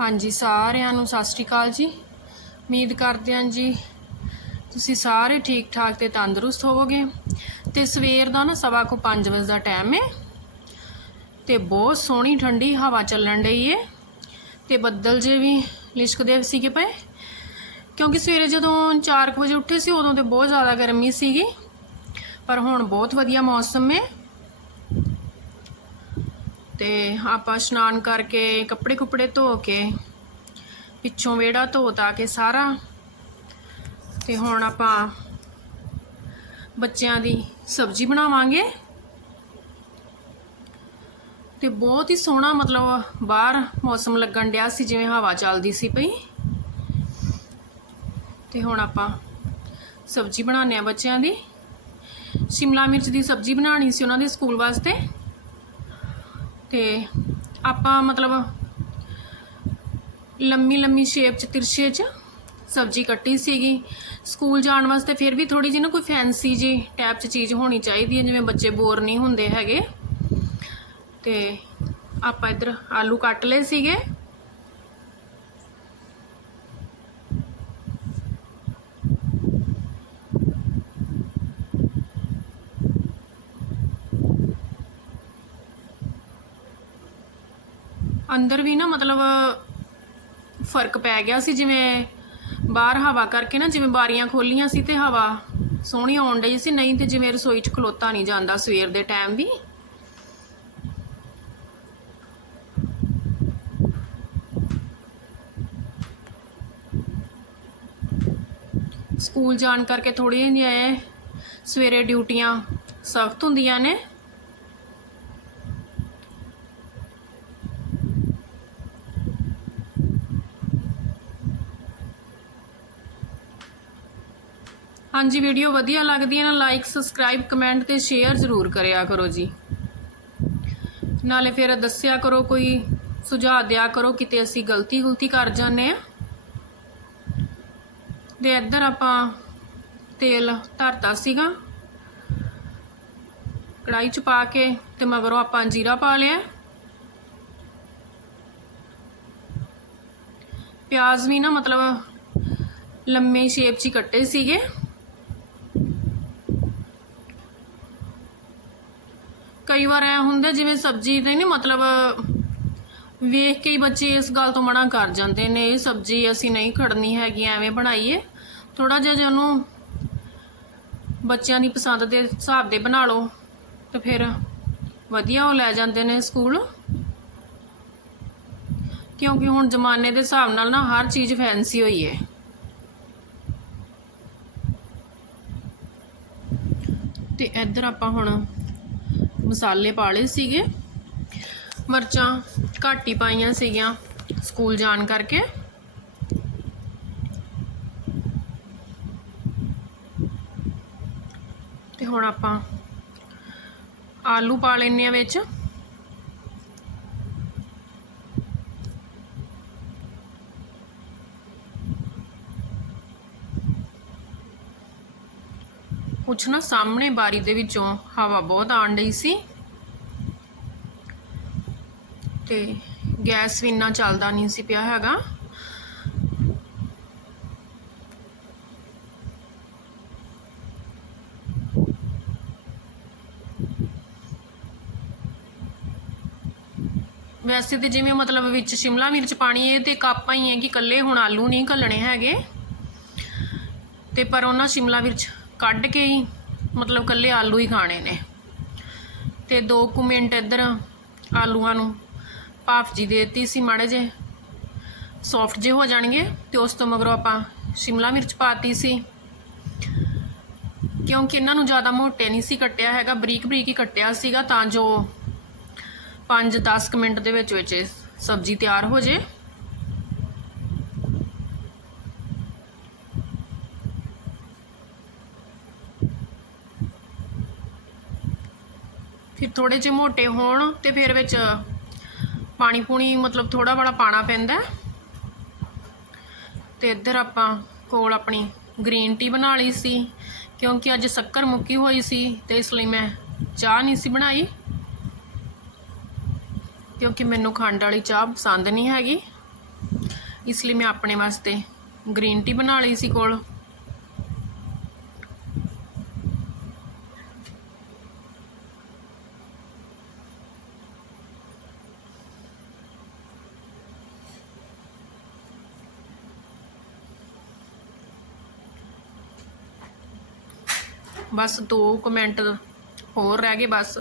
ਹਾਂਜੀ, ਸਾਰਿਆਂ ਨੂੰ ਸਤਿ ਸ਼੍ਰੀ ਅਕਾਲ ਜੀ। ਉਮੀਦ ਕਰਦੇ ਹਾਂ ਜੀ ਤੁਸੀਂ ਸਾਰੇ ਠੀਕ ਠਾਕ ਤੇ ਤੰਦਰੁਸਤ ਹੋਵੋਗੇ। ਤੇ ਸਵੇਰ ਦਾ ਨਾ ਸਵਾ ਕੁ 5 ਵਜੇ ਦਾ ਟਾਈਮ ਹੈ ਤੇ ਬਹੁਤ ਸੋਹਣੀ ਠੰਡੀ ਹਵਾ ਚੱਲਣ ਡਈ ਏ। ਤੇ ਬੱਦਲ ਜੇ ਵੀ ਲਿਸ਼ਕਦੇ ਸੀਗੇ ਪਏ। ਕਿਉਂਕਿ ਸਵੇਰੇ ਜਦੋਂ 4 ਵਜੇ ਉੱਠੇ ਸੀ, ਉਦੋਂ ਤੇ ਬਹੁਤ ਜ਼ਿਆਦਾ ਗਰਮੀ ਸੀਗੀ। ਪਰ ਹੁਣ ਬਹੁਤ ਵਧੀਆ ਮੌਸਮ ਹੈ ਤੇ ਆਪਾਂ ਇਸ਼ਨਾਨ ਕਰਕੇ ਕੱਪੜੇ ਕੁਪੜੇ ਧੋ ਕੇ, ਪਿੱਛੋਂ ਵਿਹੜਾ ਧੋ ਤਾ ਕੇ ਸਾਰਾ। ਤੇ ਹੁਣ ਆਪਾਂ ਬੱਚਿਆਂ ਦੀ ਸਬਜ਼ੀ ਬਣਾਵਾਂਗੇ। ਤੇ ਬਹੁਤ ਹੀ ਸੋਹਣਾ ਮਤਲਬ ਬਾਹਰ ਮੌਸਮ ਲੱਗਣ ਡਿਆ ਸੀ, ਜਿਵੇਂ ਹਵਾ ਚੱਲਦੀ ਸੀ ਪਈ। ਤੇ ਹੁਣ ਆਪਾਂ ਸਬਜ਼ੀ ਬਣਾਉਂਦੇ ਆ ਬੱਚਿਆਂ ਦੀ। ਸ਼ਿਮਲਾ ਮਿਰਚ ਦੀ ਸਬਜ਼ੀ ਬਣਾਉਣੀ ਸੀ ਉਹਨਾਂ ਦੇ ਸਕੂਲ ਵਾਸਤੇ। ਤੇ ਆਪਾਂ ਮਤਲਬ ਲੰਮੀ ਲੰਮੀ ਸ਼ੇਪ ਚ ਤਿਰਛੇ ਚ ਸਬਜ਼ੀ ਕੱਟੀ ਸੀਗੀ। ਸਕੂਲ ਜਾਣ ਵਾਸਤੇ ਫਿਰ ਵੀ ਥੋੜੀ ਜਿਹੀ ਨਾ ਕੋਈ ਫੈਂਸੀ ਜੀ ਟਾਈਪ ਚ ਚੀਜ਼ ਹੋਣੀ ਚਾਹੀਦੀ ਹੈ, ਜਿਵੇਂ ਬੱਚੇ ਬੋਰ ਨਹੀਂ ਹੁੰਦੇ ਹੈਗੇ। ਤੇ ਆਪਾਂ ਇੱਧਰ ਆਲੂ ਕੱਟ ਲਏ ਸੀਗੇ। ਅੰਦਰ ਵੀ ਨਾ ਮਤਲਬ ਫ਼ਰਕ ਪੈ ਗਿਆ ਸੀ, ਜਿਵੇਂ ਬਾਹਰ ਹਵਾ ਕਰਕੇ ਨਾ, ਜਿਵੇਂ ਬਾਰੀਆਂ ਖੋਲੀਆਂ ਸੀ ਤੇ ਹਵਾ ਸੋਹਣੀ ਆਉਣ ਡਈ ਸੀ, ਨਹੀਂ ਤੇ ਜਿਵੇਂ ਰਸੋਈ 'ਚ ਖਲੋਤਾ ਨਹੀਂ ਜਾਂਦਾ ਸਵੇਰ ਦੇ ਟਾਈਮ ਵੀ। ਸਕੂਲ ਜਾਣ ਕਰਕੇ ਥੋੜ੍ਹੀਆਂ ਜਿਹੀਆਂ ਸਵੇਰੇ ਡਿਊਟੀਆਂ ਸਖਤ ਹੁੰਦੀਆਂ ਨੇ। ਹਾਂਜੀ ਵੀਡੀਓ ਵਧੀਆ ਲੱਗਦੀ ਹੈ ਨਾ ਲਾਈਕ ਸਬਸਕ੍ਰਾਈਬ ਕਮੈਂਟ ਤੇ ਸ਼ੇਅਰ ਜ਼ਰੂਰ ਕਰਿਆ ਕਰੋ ਜੀ। ਨਾਲੇ ਫਿਰ ਦੱਸਿਆ ਕਰੋ, ਕੋਈ ਸੁਝਾਅ ਦਿਆ ਕਰੋ, ਕਿਤੇ ਅਸੀਂ ਗਲਤੀ ਗੁਲਤੀ ਕਰ ਜਾਂਦੇ ਆ ਤੇ ਇੱਧਰ ਆਪਾਂ ਤੇਲ ਧਰਤਾ ਸੀਗਾ। ਕੜਾਈ ਚ ਪਾ ਕੇ ਤੇ ਮਗਰੋਂ ਆਪਾਂ ਜੀਰਾ ਪਾ ਲਿਆ। ਪਿਆਜ਼ ਵੀ ਨਾ ਮਤਲਬ ਲੰਮੇ ਸ਼ੇਪ 'ਚ ਹੀ ਕੱਟੇ ਸੀਗੇ। ਕਈ ਵਾਰ ਐ ਹੁੰਦਾ, ਜਿਵੇਂ ਸਬਜ਼ੀ ਦੇ ਨਹੀਂ ਮਤਲਬ, ਵੇਖ ਕੇ ਹੀ ਬੱਚੇ ਇਸ ਗੱਲ ਤੋਂ ਮਨਾ ਕਰ ਜਾਂਦੇ ਨੇ, ਇਹ ਸਬਜ਼ੀ ਅਸੀਂ ਨਹੀਂ ਖੜਨੀ ਹੈਗੀ, ਐਵੇਂ ਬਣਾਈਏ। ਥੋੜਾ ਜਿਹਾ ਜੇ ਉਹਨੂੰ ਬੱਚਿਆਂ ਦੀ ਪਸੰਦ ਦੇ ਹਿਸਾਬ ਦੇ ਬਣਾ ਲਓ, ਤੇ ਫਿਰ ਵਧੀਆ ਉਹ ਲੈ ਜਾਂਦੇ ਨੇ ਸਕੂਲ। ਕਿਉਂਕਿ ਹੁਣ ਜ਼ਮਾਨੇ ਦੇ ਹਿਸਾਬ ਨਾਲ ਨਾ ਹਰ ਚੀਜ਼ ਫੈਂਸੀ ਹੋਈ ਹੈ ਤੇ ਇੱਧਰ ਆਪਾਂ ਹੁਣ ਮਸਾਲੇ ਪਾ ਲਏ ਸੀਗੇ। ਮਰਚਾਂ ਘੱਟ ਹੀ ਪਾਈਆਂ ਸੀਗੀਆਂ ਸਕੂਲ ਜਾਣ ਕਰਕੇ। ਤੇ ਹੁਣ ਆਪਾਂ ਆਲੂ ਪਾ ਲੈਣੇ ਆ ਵਿੱਚ। ਕੁਛ ਨਾ ਸਾਹਮਣੇ ਬਾਰੀ ਦੇ ਵਿੱਚੋਂ ਹਵਾ ਬਹੁਤ ਆਣ ਡਈ ਸੀ ਤੇ ਗੈਸ ਵੀ ਇੰਨਾ ਚੱਲਦਾ ਨਹੀਂ ਸੀ ਪਿਆ ਹੈਗਾ। ਵੈਸੇ ਤੇ ਜਿਵੇਂ ਮਤਲਬ ਵਿੱਚ ਸ਼ਿਮਲਾ ਮਿਰਚ ਪਾਣੀ ਹੈ ਤੇ ਕਾਪਾਂ ਹੀ ਹੈ ਕਿ ਕੱਲੇ ਹੁਣ ਆਲੂ ਨਹੀਂ ਘੱਲਣੇ ਹੈਗੇ। ਤੇ ਪਰ ਉਹਨਾਂ ਸ਼ਿਮਲਾ ਮਿਰਚ ਕੱਢ ਕੇ ਹੀ, ਮਤਲਬ ਕੱਲੇ ਆਲੂ ਹੀ ਖਾਣੇ ਨੇ। ਤੇ 2 ਕੁ ਮਿੰਟ ਇੱਧਰ ਆਲੂਆਂ ਨੂੰ ਭਾਫ ਜੀ ਦੇ ਦਿੱਤੀ ਸੀ ਮਾੜੇ ਜੇ ਸੌਫਟ ਜੇ ਹੋ ਜਾਣਗੇ ਤੇ ਉਸ ਤੋਂ ਮਗਰੋਂ ਆਪਾਂ ਸ਼ਿਮਲਾ ਮਿਰਚ ਪਾਤੀ ਸੀ। ਕਿਉਂਕਿ ਇਹਨਾਂ ਨੂੰ ਜ਼ਿਆਦਾ ਮੋਟੇ ਨਹੀਂ ਸੀ ਕੱਟਿਆ ਹੈਗਾ ਬਰੀਕ ਬਰੀਕ ਹੀ ਕੱਟਿਆ ਸੀਗਾ ਤਾਂ ਜੋ 5-10 ਮਿੰਟ ਦੇ ਵਿੱਚ ਵਿੱਚ ਸਬਜ਼ੀ ਤਿਆਰ ਹੋ ਜੇ। ਥੋੜੇ ਜਿਹੇ ਮੋਟੇ ਹੋਣ ਤੇ ਫਿਰ ਵਿੱਚ ਪਾਣੀ ਪੂਣੀ ਮਤਲਬ ਥੋੜਾ ਬੜਾ ਪਾਣਾ ਪੈਂਦਾ ਹੈ। ਤੇ ਇੱਧਰ ਆਪਾਂ ਕੋਲ ਆਪਣੀ ਗ੍ਰੀਨ ਟੀ ਬਣਾ ਲਈ ਸੀ, ਕਿਉਂਕਿ ਅੱਜ ਸ਼ੱਕਰ ਮੁੱਕੀ ਹੋਈ ਸੀ ਤੇ ਇਸ ਲਈ ਮੈਂ ਚਾਹ ਨਹੀਂ ਸੀ ਬਣਾਈ, ਕਿਉਂਕਿ ਮੈਨੂੰ ਖੰਡ ਵਾਲੀ ਚਾਹ ਪਸੰਦ ਨਹੀਂ ਹੈਗੀ ਇਸ ਲਈ ਮੈਂ ਆਪਣੇ ਵਾਸਤੇ ਗ੍ਰੀਨ ਟੀ ਬਣਾ ਲਈ ਸੀ ਕੋਲ ਬਸ 2 ਕਮੈਂਟ ਹੋਰ ਰਹਿ ਗਏ ਬਸ।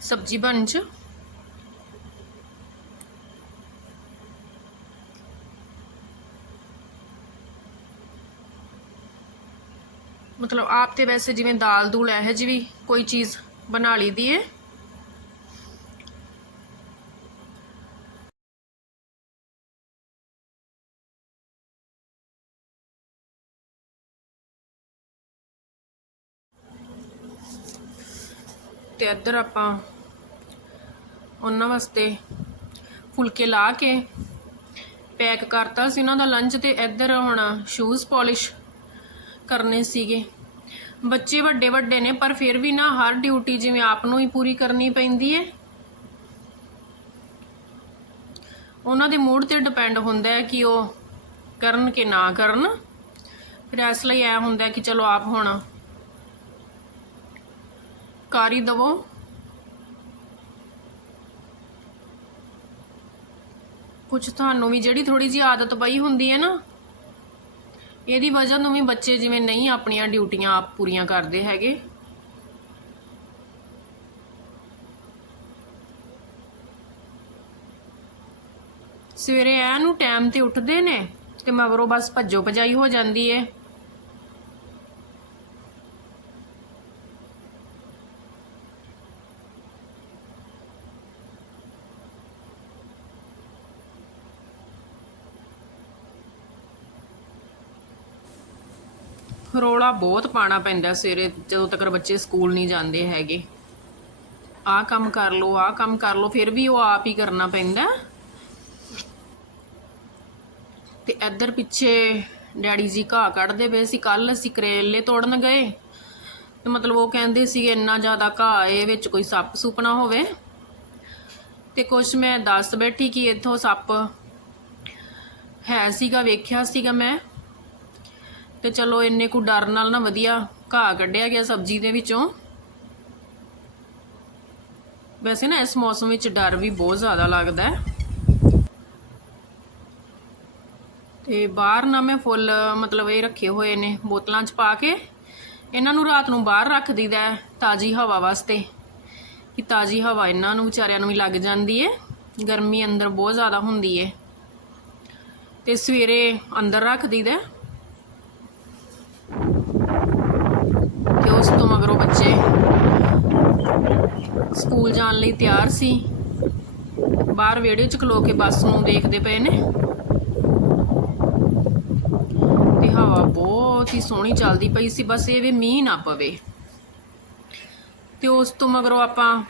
ਸਬਜ਼ੀ ਬਣ ਚ। ਮਤਲਬ ਆਪ ਤੇ ਵੈਸੇ ਜਿਵੇਂ ਦਾਲ ਦੂਲ ਇਹ ਜਿਹੀ ਵੀ ਕੋਈ ਚੀਜ਼ ਬਣਾ ਲਈ ਦੀ ਏ। ਤੇ ਇੱਧਰ ਆਪਾਂ ਉਹਨਾਂ ਵਾਸਤੇ ਫੁਲਕੇ ਲਾ ਕੇ ਪੈਕ ਕਰਤਾ ਸੀ ਉਹਨਾਂ ਦਾ ਲੰਚ ਤੇ ਇੱਧਰ ਹੁਣ ਸ਼ੂਜ਼ ਪਾਲਿਸ਼ ਕਰਨੇ ਸੀਗੇ। ਬੱਚੇ ਵੱਡੇ ਵੱਡੇ ਨੇ, ਪਰ ਫਿਰ ਵੀ ਨਾ ਹਰ ਡਿਊਟੀ ਜਿਵੇਂ ਆਪ ਨੂੰ ਹੀ ਪੂਰੀ ਕਰਨੀ ਪੈਂਦੀ ਹੈ। ਉਹਨਾਂ ਦੇ ਮੂਡ ਤੇ ਡਿਪੈਂਡ ਹੁੰਦਾ ਹੈ ਕਿ ਉਹ ਕਰਨ ਕਿ ਨਾ ਕਰਨ। ਫਿਰ ਇਸ ਲਈ ਐ ਹੁੰਦਾ ਕਿ ਚਲੋ ਆਪ ਹੁਣ ਕਰ ਹੀ ਦਵੋ। ਕੁਝ ਤੁਹਾਨੂੰ ਵੀ ਜਿਹੜੀ ਥੋੜੀ ਜੀ ਆਦਤ ਪਈ ਹੁੰਦੀ ਹੈ ਨਾ, ਇਹਦੀ ਵਜ੍ਹਾ ਨੂੰ ਵੀ ਬੱਚੇ ਜਿਵੇਂ ਨਹੀਂ ਆਪਣੀਆਂ ਡਿਊਟੀਆਂ ਆਪ ਪੂਰੀਆਂ ਕਰਦੇ ਹੈਗੇ। ਸਵੇਰੇ ਐ ਨੂੰ ਟਾਈਮ ਤੇ ਉੱਠਦੇ ਨੇ ਤੇ ਮਗਰੋਂ ਬਸ ਭੱਜੋ ਭਜਾਈ ਹੋ ਜਾਂਦੀ ਏ ਰੋਲਾ ਬਹੁਤ ਪਾਣਾ ਪੈਂਦਾ ਸਵੇਰੇ, ਜਦੋਂ ਤੱਕ ਬੱਚੇ ਸਕੂਲ ਨਹੀਂ ਜਾਂਦੇ ਹੈਗੇ। ਆਹ ਕੰਮ ਕਰ ਲਓ, ਆਹ ਕੰਮ ਕਰ ਲਓ, ਫਿਰ ਵੀ ਉਹ ਆਪ ਹੀ ਕਰਨਾ ਪੈਂਦਾ। ਤੇ ਇੱਧਰ ਪਿੱਛੇ ਡੈਡੀ ਜੀ ਘਾਹ ਕੱਢਦੇ ਪਏ ਸੀ ਕੱਲ ਅਸੀਂ ਕਰੇਲੇ ਤੋੜਨ ਗਏ। ਤੇ ਮਤਲਬ ਉਹ ਕਹਿੰਦੇ ਸੀ, ਇੰਨਾ ਜ਼ਿਆਦਾ ਘਾਹ ਏ ਵਿੱਚ ਕੋਈ ਸੱਪ ਸੁਪਨਾ ਹੋਵੇ। ਤੇ ਕੁਛ ਮੈਂ ਦੱਸ ਬੈਠੀ ਕਿ ਇੱਥੋਂ ਸੱਪ ਹੈ ਸੀਗਾ, ਵੇਖਿਆ ਸੀਗਾ ਮੈਂ। ਤੇ ਚਲੋ ਇੰਨੇ ਕੁ ਡਰ ਨਾਲ ਨਾ ਵਧੀਆ ਘਾਹ ਕੱਢਿਆ ਗਿਆ ਸਬਜ਼ੀ ਦੇ ਵਿੱਚੋਂ। ਵੈਸੇ ਨਾ ਇਸ ਮੌਸਮ ਵਿੱਚ ਡਰ ਵੀ ਬਹੁਤ ਜ਼ਿਆਦਾ ਲੱਗਦਾ ਹੈ। ਤੇ ਬਾਹਰ ਨਾ ਮੈਂ ਫੁੱਲ ਮਤਲਬ ਇਹ ਰੱਖੇ ਹੋਏ ਨੇ ਬੋਤਲਾਂ 'ਚ ਪਾ ਕੇ। ਇਹਨਾਂ ਨੂੰ ਰਾਤ ਨੂੰ ਬਾਹਰ ਰੱਖ ਦਈਦਾ ਤਾਜ਼ੀ ਹਵਾ ਵਾਸਤੇ। ਕਿ ਤਾਜ਼ੀ ਹਵਾ ਇਹਨਾਂ ਨੂੰ ਵਿਚਾਰਿਆਂ ਨੂੰ ਵੀ ਲੱਗ ਜਾਂਦੀ ਏ। ਗਰਮੀ ਅੰਦਰ ਬਹੁਤ ਜ਼ਿਆਦਾ ਹੁੰਦੀ ਏ। ਤੇ ਸਵੇਰੇ ਅੰਦਰ ਰੱਖ ਦਈਦਾ ਹੈ। ਤੇ ਉਸ ਤੋਂ ਮਗਰੋਂ ਬੱਚੇ ਸਕੂਲ ਜਾਣ ਲਈ ਤਿਆਰ ਸੀ। ਬਾਹਰ ਵਿਹੜੇ 'ਚ ਖਲੋ ਕੇ ਬੱਸ ਨੂੰ ਦੇਖਦੇ ਪਏ ਨੇ। ਤੇ ਹਵਾ ਬਹੁਤ ਹੀ ਸੋਹਣੀ ਚੱਲਦੀ ਪਈ ਸੀ, ਬਸ ਇਹ ਵੀ ਮੀਂਹ ਨਾ ਪਵੇ। ਤੇ ਉਸ ਤੋਂ ਮਗਰੋਂ ਆਪਾਂ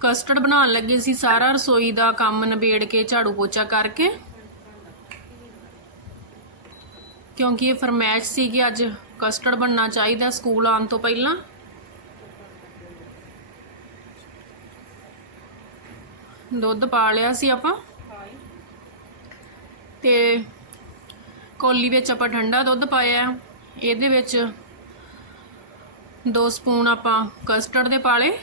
ਕਸਟਰਡ ਬਣਾਉਣ ਲੱਗੇ ਸੀ ਸਾਰਾ, ਰਸੋਈ ਦਾ ਕੰਮ ਨਿਬੇੜ ਕੇ ਝਾੜੂ ਪੋਚਾ ਕਰਕੇ। ਕਿਉਂਕਿ ਇਹ ਫਰਮੈਸ਼ ਸੀ ਕਿ ਅੱਜ ਕਸਟਰਡ ਬਣਨਾ ਚਾਹੀਦਾ ਸਕੂਲ ਆਉਣ ਤੋਂ ਪਹਿਲਾਂ। ਦੁੱਧ ਪਾ ਲਿਆ ਸੀ ਆਪਾਂ। ਤੇ ਕੋਲੀ ਵਿੱਚ ਆਪਾਂ ਠੰਡਾ ਦੁੱਧ ਪਾਇਆ ਇਹਦੇ ਵਿੱਚ ਦੋ ਸਪੂਨ ਆਪਾਂ ਕਸਟਰਡ ਦੇ ਪਾ ਲਏ।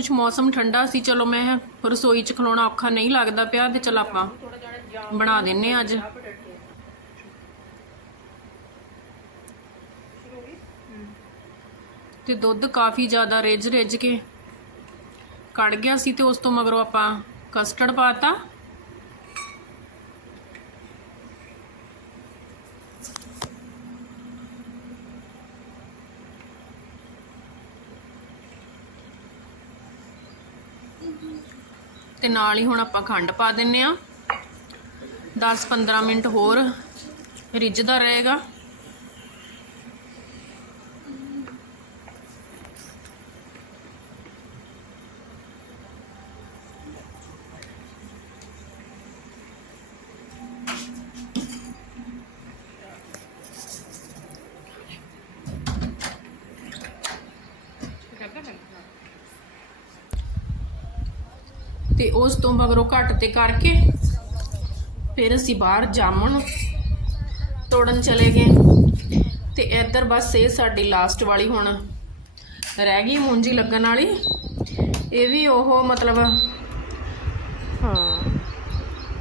ਕੁਝ ਮੌਸਮ ਠੰਡਾ ਸੀ, ਚਲੋ ਮੈਂ ਰਸੋਈ 'ਚ ਖਲੋਣਾ ਔਖਾ ਨਹੀਂ ਲੱਗਦਾ ਪਿਆ ਤੇ ਚਲ ਆਪਾਂ ਬਣਾ ਦਿੰਨੇ ਆ ਅੱਜ। ਤੇ ਦੁੱਧ ਕਾਫੀ ਜ਼ਿਆਦਾ ਰਿੱਝ ਰਿੱਝ ਕੇ ਕੜ ਗਿਆ ਸੀ ਤੇ ਉਸ ਤੋਂ ਮਗਰੋਂ ਆਪਾਂ ਕਸਟਰਡ ਪਾਤਾ ਤੇ ਨਾਲ ਹੀ ਹੁਣ ਆਪਾਂ ਖੰਡ ਪਾ ਦਿੰਨੇ ਆ। 10-15 ਮਿੰਟ ਹੋਰ ਰਿੱਝਦਾ ਰਹੇਗਾ। ਤੇ ਉਸ ਤੋਂ ਮਗਰੋਂ ਘੱਟ ਤੇ ਕਰਕੇ ਫਿਰ ਅਸੀਂ ਬਾਹਰ ਜਾਮਣ ਤੋੜਨ ਚਲੇ ਗਏ। ਤੇ ਇੱਧਰ ਬਸ ਇਹ ਸਾਡੀ ਲਾਸਟ ਵਾਲੀ ਹੁਣ ਰਹਿ ਗਈ ਮੂੰਜੀ ਲੱਗਣ ਵਾਲੀ। ਇਹ ਵੀ ਉਹ ਮਤਲਬ ਹਾਂ।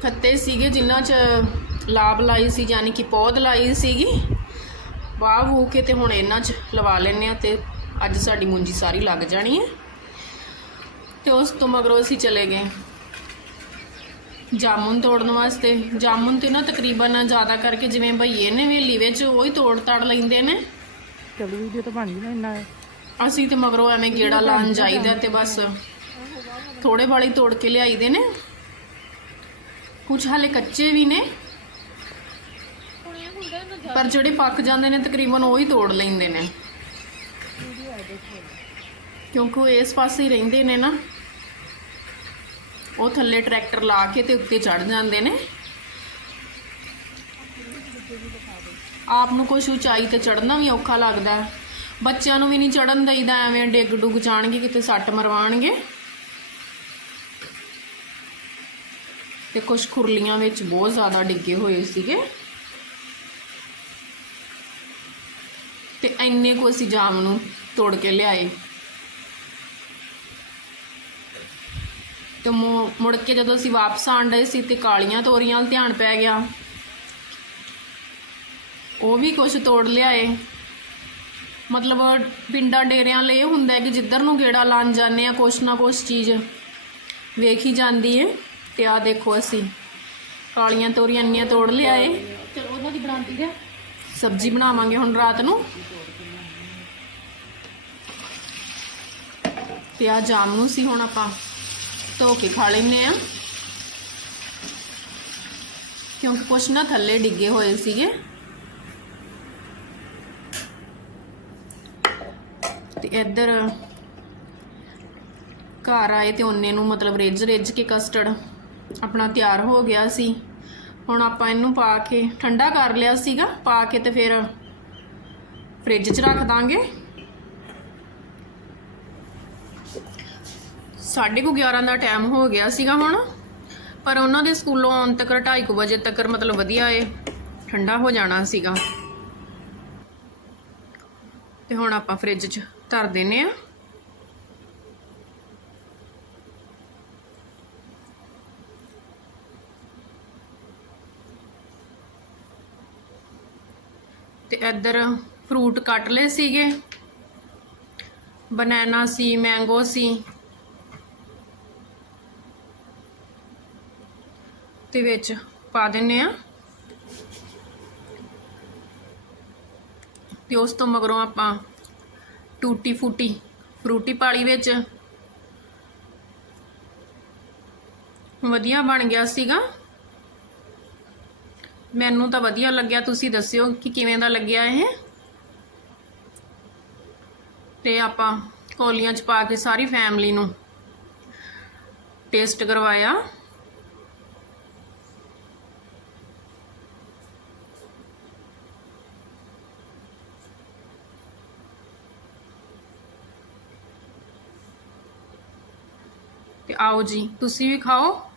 ਖੱਤੇ ਸੀਗੇ ਜਿਨ੍ਹਾਂ 'ਚ ਲਾਭ ਲਾਈ ਸੀ ਯਾਨੀ ਕਿ ਪੌਦ ਲਾਈ ਸੀਗੀ। ਵਾਹ ਵੂ ਕੇ ਤੇ ਹੁਣ ਇਹਨਾਂ 'ਚ ਲਵਾ ਲੈਨੇ ਆ ਤੇ ਅੱਜ ਸਾਡੀ ਮੂੰਜੀ ਸਾਰੀ ਲੱਗ ਜਾਣੀ ਹੈ। ਤੇ ਉਸ ਤੋਂ ਮਗਰੋਂ ਅਸੀਂ ਚਲੇ ਗਏ। ਜਾਮੁਨ ਤੋੜਨ ਵਾਸਤੇ। ਜਾਮੁਨ ਤੇ ਨਾ ਤਕਰੀਬਨ ਜ਼ਿਆਦਾ ਕਰਕੇ ਜਿਵੇਂ ਭਈਏ ਨੇ ਵੇਲੀ ਵਿੱਚ ਉਹ ਹੀ ਤੋੜ ਤੜ ਲੈਂਦੇ ਨੇ। ਚਲ ਵੀਡੀਓ ਤਾਂ ਬਣ ਗਈ ਨਾ ਇੰਨਾ। ਅਸੀਂ ਤੇ ਮਗਰੋਂ ਐਵੇਂ ਗੇੜਾ ਲਾਉਣ ਜਾਈਦਾ ਤੇ। ਬਸ ਥੋੜੇ ਵਾਲੀ ਤੋੜ ਕੇ ਲਿਆਈਦੇ ਨੇ। ਕੁਝ ਹਾਲੇ ਕੱਚੇ ਵੀ ਨੇ। ਪਰ ਜਿਹੜੇ ਪੱਕ ਜਾਂਦੇ ਨੇ ਤਕਰੀਬਨ ਉਹ ਹੀ ਤੋੜ ਲੈਂਦੇ ਨੇ। ਕਿਉਂਕਿ ਉਹ ਇਸ ਪਾਸੇ ਹੀ ਰਹਿੰਦੇ ਨੇ ਨਾ। ਉਹ ਥੱਲੇ ਟਰੈਕਟਰ ਲਾ ਕੇ ਤੇ ਉੱਤੇ ਚੜ ਜਾਂਦੇ ਨੇ। ਆਪ ਨੂੰ ਕੁਛ ਉਚਾਈ ਤੇ ਚੜਨਾ ਵੀ ਔਖਾ ਲੱਗਦਾ ਹੈ। ਬੱਚਿਆਂ ਨੂੰ ਵੀ ਨਹੀਂ ਚੜਨ ਦਈਦਾ, ਐਵੇਂ ਡਿੱਗ ਡੁੱਗ ਜਾਣਗੇ, ਕਿਤੇ ਸੱਟ ਮਰਵਾਣਗੇ ਤੇ ਕੁਝ ਖੁਰਲੀਆਂ ਵਿੱਚ ਬਹੁਤ ਜ਼ਿਆਦਾ ਡਿੱਗੇ ਹੋਏ ਸੀਗੇ। ਤੇ ਐਨੇ ਕੋ ਅਸੀਂ ਜਾਮ ਨੂੰ ਤੋੜ ਕੇ ਲਿਆਏ। ਤੇ ਮੁੜ ਕੇ ਜਦੋਂ ਅਸੀਂ ਵਾਪਸ ਆਣ ਡਏ ਸੀ ਤੇ ਕਾਲੀਆਂ ਤੋਰੀਆਂ ਵੱਲ ਧਿਆਨ ਪੈ ਗਿਆ। ਉਹ ਵੀ ਕੁਝ ਤੋੜ ਲਿਆਏ। ਮਤਲਬ ਪਿੰਡਾਂ ਡੇਰਿਆਂ ਲਈ ਇਹ ਹੁੰਦਾ ਹੈ ਕਿ ਜਿੱਧਰ ਨੂੰ ਗੇੜਾ ਲਾਣ ਜਾਂਦੇ ਆ ਕੁਛ ਨਾ ਕੁਛ ਚੀਜ਼ ਵੇਖੀ ਜਾਂਦੀ ਏ। ਤੇ ਆ ਦੇਖੋ ਅਸੀਂ, ਕਾਲੀਆਂ ਤੋਰੀਆਂ ਇੰਨੀਆਂ ਤੋੜ ਲਿਆਏ। ਚਲੋ, ਉਹਨਾਂ ਦੀ ਬਣਾਉਂਦੀ ਦੇ ਸਬਜ਼ੀ ਬਣਾਵਾਂਗੇ ਹੁਣ ਰਾਤ ਨੂੰ। ਤੇ ਆ ਜਾਮ ਨੂੰ ਸੀ ਹੁਣ ਆਪਾਂ। ਧੋ ਕੇ ਖਾ ਲੈਨੇ ਆ। ਕਿਉਂਕਿ ਕੁਛ ਨਾ ਥੱਲੇ ਡਿੱਗੇ ਹੋਏ ਸੀਗੇ। ਤੇ ਇੱਧਰ ਘਰ ਆਏ ਤੇ ਉਹਨੇ ਨੂੰ ਮਤਲਬ ਰਿੱਝ ਰਿੱਝ ਕੇ ਕਸਟਰਡ ਆਪਣਾ ਤਿਆਰ ਹੋ ਗਿਆ ਸੀ। ਹੁਣ ਆਪਾਂ ਇਹਨੂੰ ਪਾ ਕੇ ਠੰਡਾ ਕਰ ਲਿਆ ਸੀਗਾ। ਪਾ ਕੇ ਤੇ ਫਿਰ ਫ੍ਰਿਜ 'ਚ ਰੱਖ ਦਾਂਗੇ। ਸਾਢੇ ਕੁ 11 ਦਾ ਟਾਈਮ ਹੋ ਗਿਆ ਸੀਗਾ ਹੁਣ। ਪਰ ਉਹਨਾਂ ਦੇ ਸਕੂਲੋਂ ਆਉਣ ਤੱਕ 2:30 ਵਜੇ ਤੱਕ ਮਤਲਬ ਵਧੀਆ ਏ। ਠੰਡਾ ਹੋ ਜਾਣਾ ਸੀਗਾ। ਤੇ ਹੁਣ ਆਪਾਂ ਫ੍ਰਿਜ 'ਚ ਧਰ ਦਿੰਨੇ ਆ। ਤੇ ਇੱਧਰ ਫਰੂਟ ਕੱਟ ਲਏ ਸੀਗੇ। ਬਨਾਨਾ ਸੀ ਮੈਂਗੋ ਸੀ। ਤੇ ਵਿੱਚ ਪਾ ਦਿੰਨੇ ਆ। ਤੇ ਉਸ ਤੋਂ ਮਗਰੋਂ ਆਪਾਂ ਟੂਟੀ ਫੂਟੀ ਫਰੂਟੀ ਪਾਲੀ ਵਿੱਚ ਵਧੀਆ ਬਣ ਗਿਆ ਸੀਗਾ। ਮੈਨੂੰ ਤਾਂ ਵਧੀਆ ਲੱਗਿਆ। ਤੁਸੀਂ ਦੱਸਿਓ ਕਿ ਕਿਵੇਂ ਦਾ ਲੱਗਿਆ ਇਹ? ਤੇ ਆਪਾਂ ਕੋਲੀਆਂ 'ਚ ਪਾ ਕੇ ਸਾਰੀ ਫੈਮਿਲੀ ਨੂੰ ਟੇਸਟ ਕਰਵਾਇਆ। ਤੇ ਆਓ ਜੀ ਤੁਸੀਂ ਵੀ ਖਾਓ।